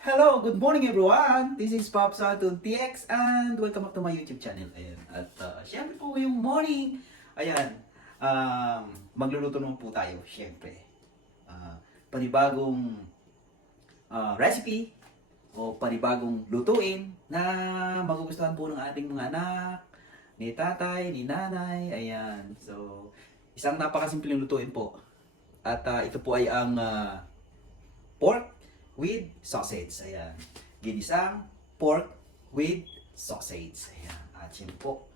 Hello, good morning everyone! This is Pops Anton TX and welcome back to my YouTube channel. Ayan. At syempre po yung morning. Ayan. Magluluto naman po tayo, syempre. Panibagong recipe o panibagong lutuin na magugustuhan po ng ating mga anak, ni tatay, ni nanay. Ayan. So, isang napakasimpleng lutuin po. At ito po ay ang pork with sausage. Ayan. Ginisang pork with sausage. Ayan. At syempre po,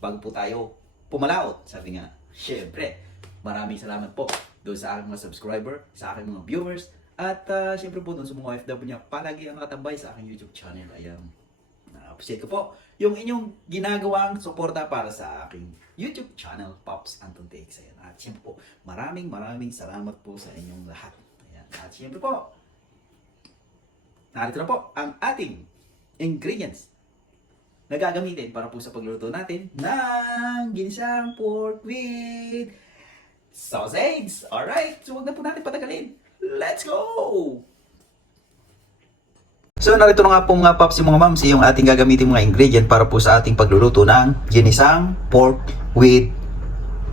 bago po tayo pumalaot, sabi nga, syempre, maraming salamat po doon sa aking mga subscriber, sa aking mga viewers, at syempre po doon sa mga OFW niya, palagi ang nakatambay sa aking YouTube channel. Ayan. Na-appreciate ko po yung inyong ginagawang suporta para sa aking YouTube channel, Pops Anton TX. Ayan. At syempre po, maraming salamat po sa inyong lahat. Ayan. At syempre po, narito na po ang ating ingredients na gagamitin para po sa pagluluto natin ng ginisang pork with sausage. Alright, so huwag na po natin patagalin. Let's go! So narito na nga po mga paps, mga mams, yung ating gagamitin mga ingredient para po sa ating pagluluto ng ginisang pork with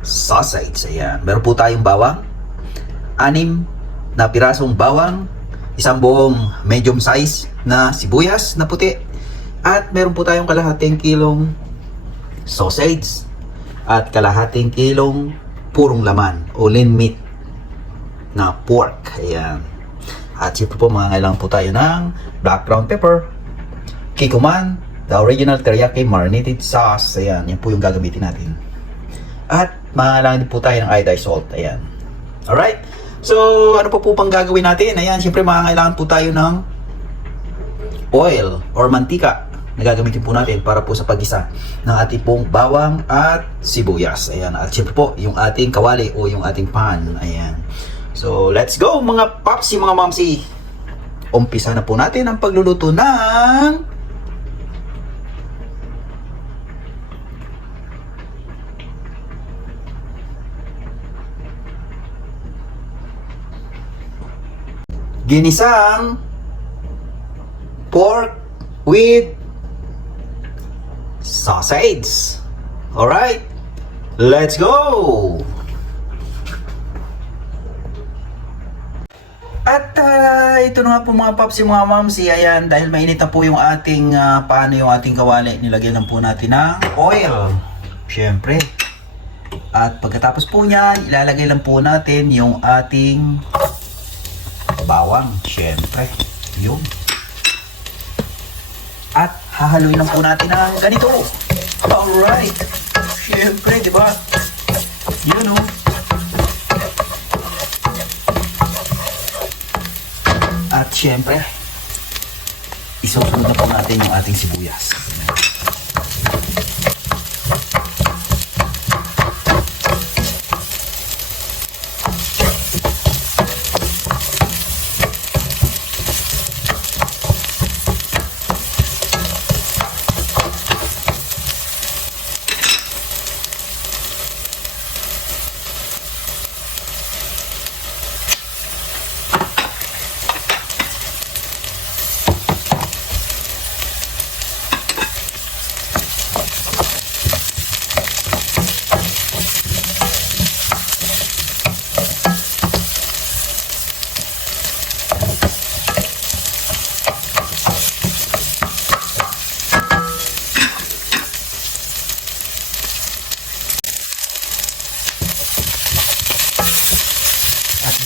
sausage. Ayan, meron po tayong bawang, 6 na pirasong bawang, isang buong medium size na sibuyas na puti, at meron po tayong kalahating kilong sausage at kalahating kilong purong laman o lean meat na pork. Ayan. At siyempre po kailangan po tayo ng black ground pepper, kikuman, the original teriyaki marinated sauce. Ayan, yan po yung gagamitin natin. At kailangan din po tayo ng iodized salt. Ayan. Alright. So, ano po pang gagawin natin? Ayan, siyempre kailangan po tayo ng oil or mantika na gagamitin po natin para po sa pagisa ng ating pong bawang at sibuyas. Ayan. At siyempre po, yung ating kawali o yung ating pan. Ayan. So, let's go mga papsi, mga mamsi. Umpisa na po natin ang pagluluto ng ginisang pork with sausage. Alright, let's go! At ito na nga po mga paps, mga mamsi. Ayan, dahil mainit na po yung ating paano yung ating kawali, nilagyan lang po natin ng oil, syempre. At pagkatapos po niyan, ilalagay lang po natin yung ating bawang, syempre. Yun. At hahaluin lang po natin ng ganito. Alright, syempre, di ba? Yun, oh. At syempre, isusunod na po natin yung ating sibuyas.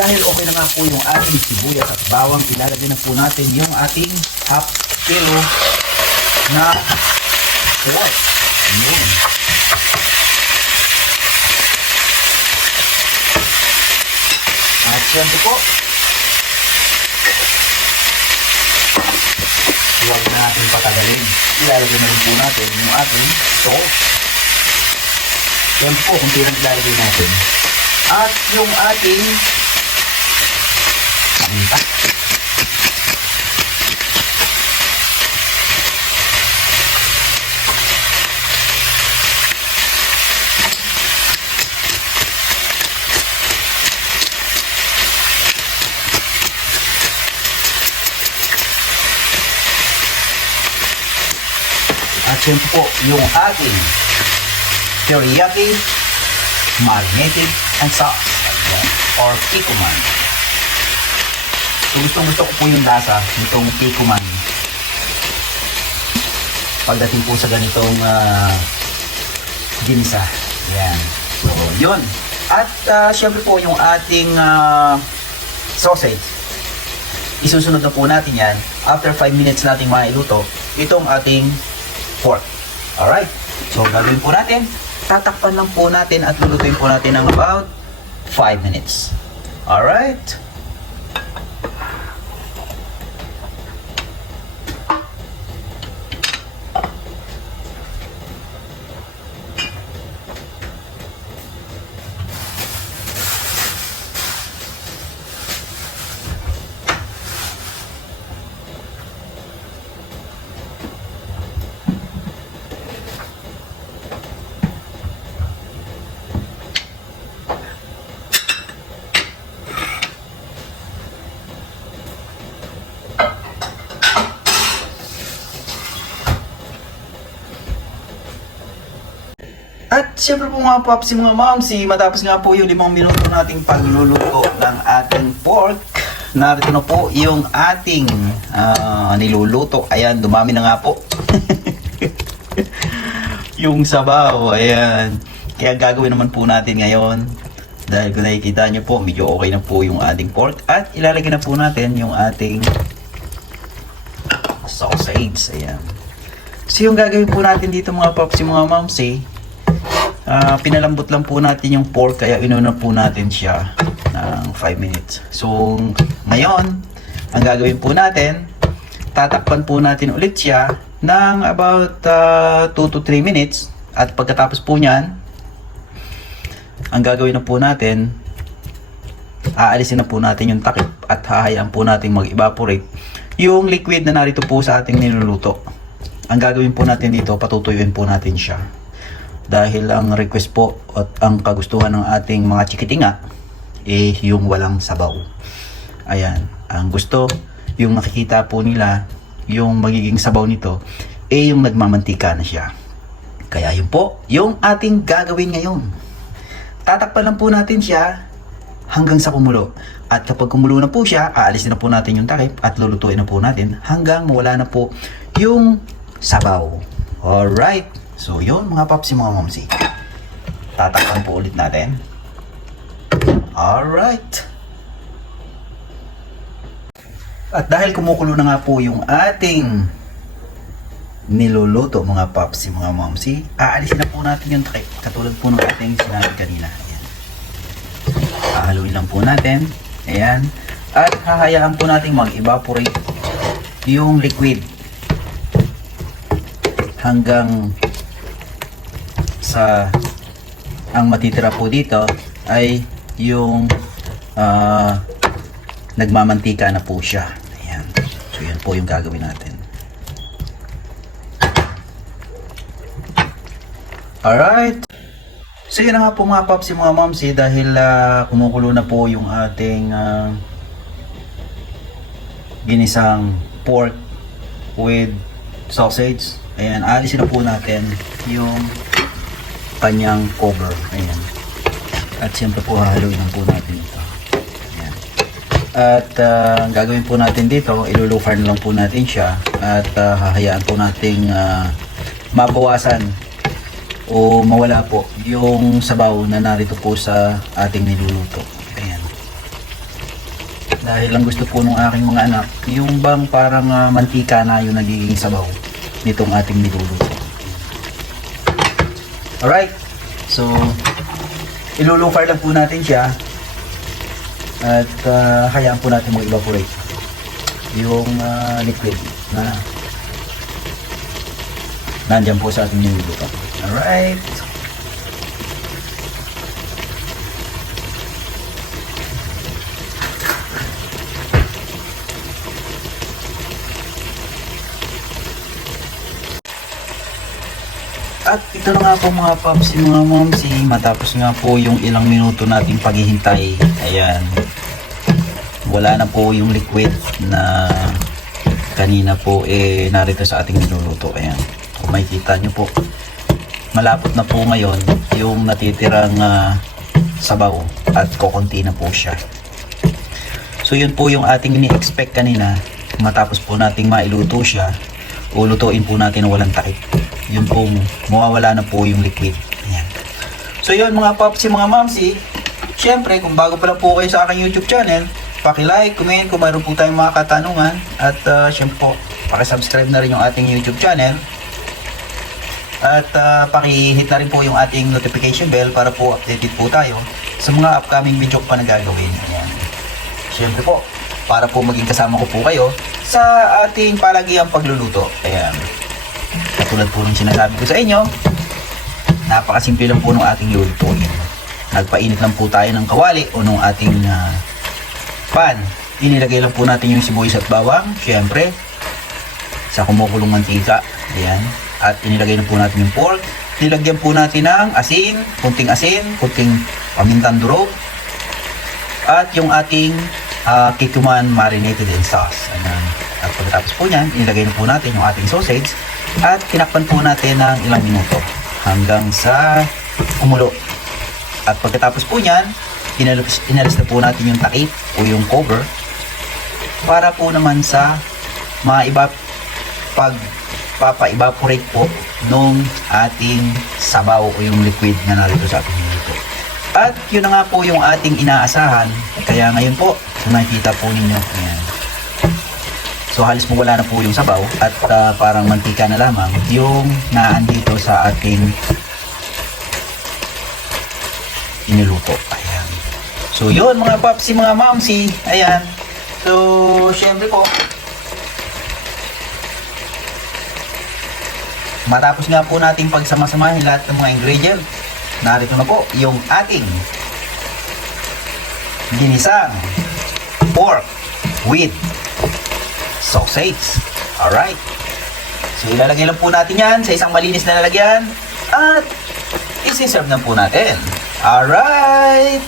Dahil okay na nga po yung ating sibuyas at bawang, ilalagay na po natin yung ating half kilo na pork. Yun. At syempre po, huwag na natin patagalin. Ilalagay na rin po natin yung ating sauce. Yan po kung tirang ilalagay natin. At yung ating paminta. siyempre po yung ating teriyaki marinated and sauce. Ayan. Or Kikkoman. So gusto ko po yung lasa nitong Kikkoman. Pagdating po sa ganitong ginisa. Ayan. So yun. At syempre po yung ating sausage. Isusunod na po natin yan. After 5 minutes nating mailuto, itong ating pork. Alright. So gagawin po natin. Tatakpan lang po natin at lulutuin po natin ng about 5 minutes. Alright. At syempre po mga paps, mga momsi, matapos nga po yung 5 minuto nating pagluluto ng ating pork, narito na po yung ating niluluto. Ayan, dumami na nga po. Yung sabaw, ayan. Kaya gagawin naman po natin ngayon. Dahil kung nakikita nyo po, medyo okay na po yung ating pork. At ilalagay na po natin yung ating sausage. Ayan. So yung gagawin po natin dito mga paps, mga momsi, pinalambot lang po natin yung pork, kaya inuna po natin siya ng 5 minutes. So ngayon, ang gagawin po natin, tatakpan po natin ulit siya ng about 2 to 3 minutes. At pagkatapos po nyan, ang gagawin na po natin, aalisin na po natin yung takip at hahayaan po natin mag-evaporate yung liquid na narito po sa ating niluluto. Ang gagawin po natin dito, patutuyuin po natin siya. Dahil ang request po at ang kagustuhan ng ating mga chikitinga yung walang sabaw. Ayan, ang gusto, yung nakikita po nila, yung magiging sabaw nito, yung nagmamantika na siya. Kaya yun po, yung ating gagawin ngayon. Tatakpan lang po natin siya hanggang sa kumulo. At kapag kumulo na po siya, aalisin na po natin yung takip at lulutuin na po natin hanggang mawala na po yung sabaw. Alright. So yun mga paps, mga momsi. Tatakpan po ulit natin. Alright. At dahil kumukulo na nga po yung ating niluluto mga paps, mga momsi, aalisin na po natin yung takip. Katulad po ng ating sinabi kanina. Ayan. Hahaluin lang po natin. Ayan. At hahayaan po natin mag-evaporate yung liquid hanggang sa ang matitira po dito ay yung nagmamantika na po siya. Ayan. So yan po yung gagawin natin. Alright. So yun na nga po mga paps, mga momsi, dahil kumukulo na po yung ating ginisang pork with sausage. Ayan, alisin na po natin yung kanyang cover. Ayan. At siyempre po hahaluin lang po natin ito. Ayan. At ang gagawin po natin dito, ilulufar na lang po natin siya at hahayaan po nating mabawasan o mawala po yung sabaw na narito po sa ating niluluto. Ayan. Dahil ang gusto po ng aking mga anak, yung bang parang mantika na yung nagiging sabaw nitong ating niluluto. Alright, so ilulufar lang po natin siya at hayaan po natin mag-evaporate yung liquid na nandyan po sa ating niluluto. Alright. At ito na nga po mga paps, mga momsi, matapos nga po yung ilang minuto nating paghihintay. Ayan. Wala na po yung liquid na kanina po narito sa ating niluluto. Ayan. makikita nyo po, malapot na po ngayon yung natitirang sabaw at kokonti na po siya. So yun po yung ating ini-expect kanina matapos po nating mailuto siya o lutuin po natin na walang takip. Yun po, mawawala na po yung liquid. Ayan. So yun mga papsi, mga mamsi, syempre kung bago pa lang po kayo sa aking YouTube channel, paki-like, comment kung mayroon po tayong mga katanungan at syempre po, paki-subscribe na rin yung ating YouTube channel at paki-hit na rin po yung ating notification bell para po updated po tayo sa mga upcoming video pa na gagawin. Ayan. Syempre po, para po maging kasama ko po kayo sa ating palagiang pagluluto. Ayan. Katulad po ng sinasabi ko sa inyo, napakasimple lang po ng ating lulutuin. Nagpainit lang po tayo ng kawali o ng ating pan. Inilagay lang po natin yung sibuyas at bawang, syempre, sa kumukulong mantika. Ayan. At inilagay na po natin yung pork. Nilagyan po natin ng asin, kunting pamintang durog, at yung ating kikuman marinated in sauce. Ayan. At pagkatapos po niyan, inilagay na po natin yung ating sausage at tinakpan po natin ng ilang minuto hanggang sa kumulo. At pagkatapos po niyan, inalis na po natin yung takip o yung cover para po naman sa papa-evaporate po nung ating sabaw o yung liquid na narito sa ating minuto. At yun na nga po yung ating inaasahan. Kaya ngayon po, kung nakikita po ninyo, ayan. So halos mo wala na po yung sabaw at parang mantika na lamang yung naandito sa ating iniluto. Ayan. So yun mga papsi, mga mamsi. Ayan. So syempre po, matapos nga po nating pagsama-samahin lahat ng mga ingredient, narito na po yung ating ginisang pork with sausage. Alright. So ilalagay lang po natin yan sa isang malinis na lalagyan at isi-serve na po natin. Alright.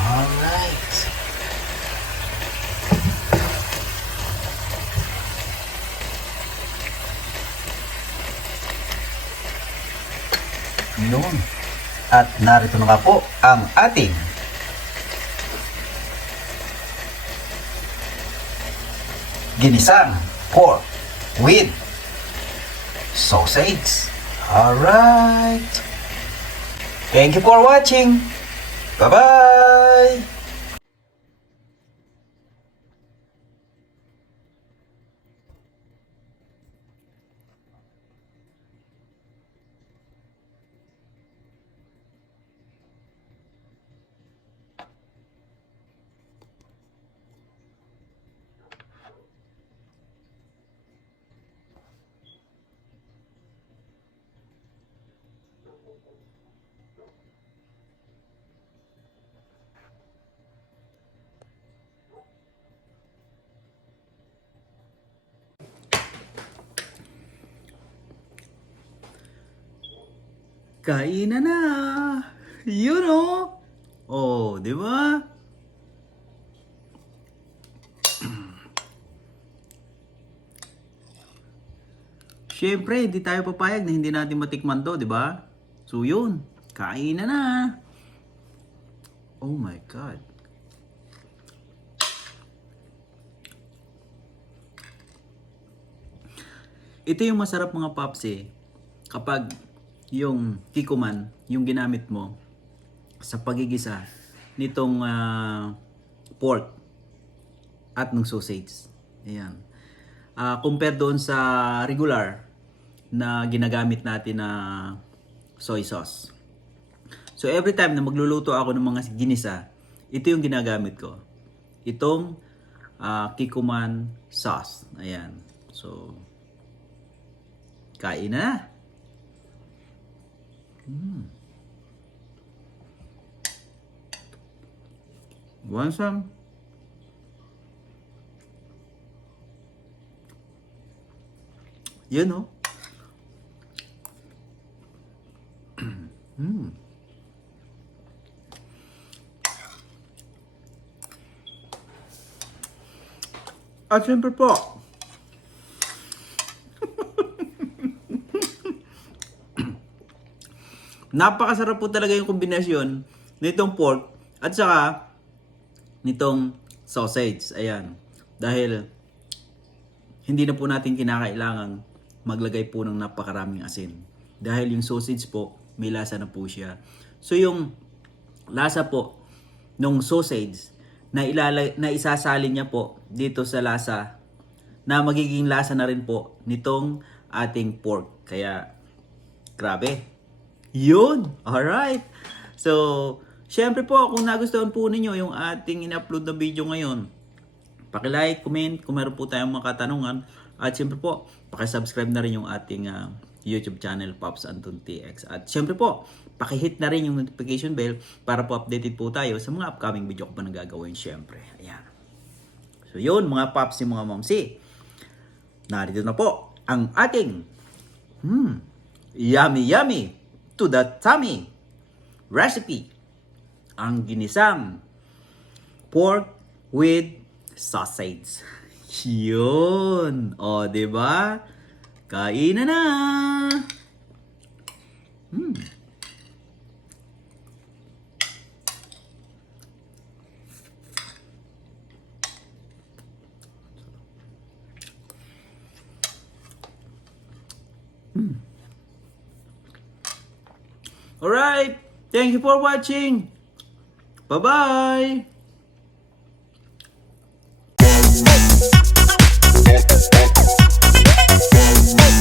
Alright. Yun. At narito na nga po ang ating ginisang pork with sausage. Alright. Thank you for watching. Bye-bye. Kainan na. Yun oh. Oh, di ba? Siyempre, hindi tayo papayag na hindi natin matikman to, di ba? So yun, kainan na. Oh my God. Ito yung masarap mga paps eh. Kapag yung kikuman, yung ginamit mo sa pagigisa nitong pork at ng sausage. Ayan. Compare doon sa regular na ginagamit natin na soy sauce. So every time na magluluto ako ng mga ginisa, ito yung ginagamit ko. Itong kikuman sauce. Ayan. So kain na. Want some? Yun, oh. At syempre po, napakasarap po talaga yung kombinasyon nitong pork at saka nitong sausage. Ayan. Dahil hindi na po natin kinakailangang maglagay po ng napakaraming asin. Dahil yung sausage po, may lasa na po siya. So yung lasa po ng sausage na isasalin niya po dito sa lasa na magiging lasa na rin po nitong ating pork. Kaya grabe. Yun! Alright! So, syempre po, kung nagustuhan po ninyo yung ating in-upload na video ngayon, paki-like, comment kung meron po tayong mga katanungan. At syempre po, paki-subscribe na rin yung ating YouTube channel, Pops Anton TX. At syempre po, paki-hit na rin yung notification bell para po updated po tayo sa mga upcoming video ko pa na gagawin syempre. Ayan. So yun, mga Pops yung mga Momsi. Narito na po ang ating yummy yummy to the tummy recipe. Ang ginisang pork with sausage. Yun. O, diba? Kainan na! Alright. Thank you for watching. Bye-bye. Hey!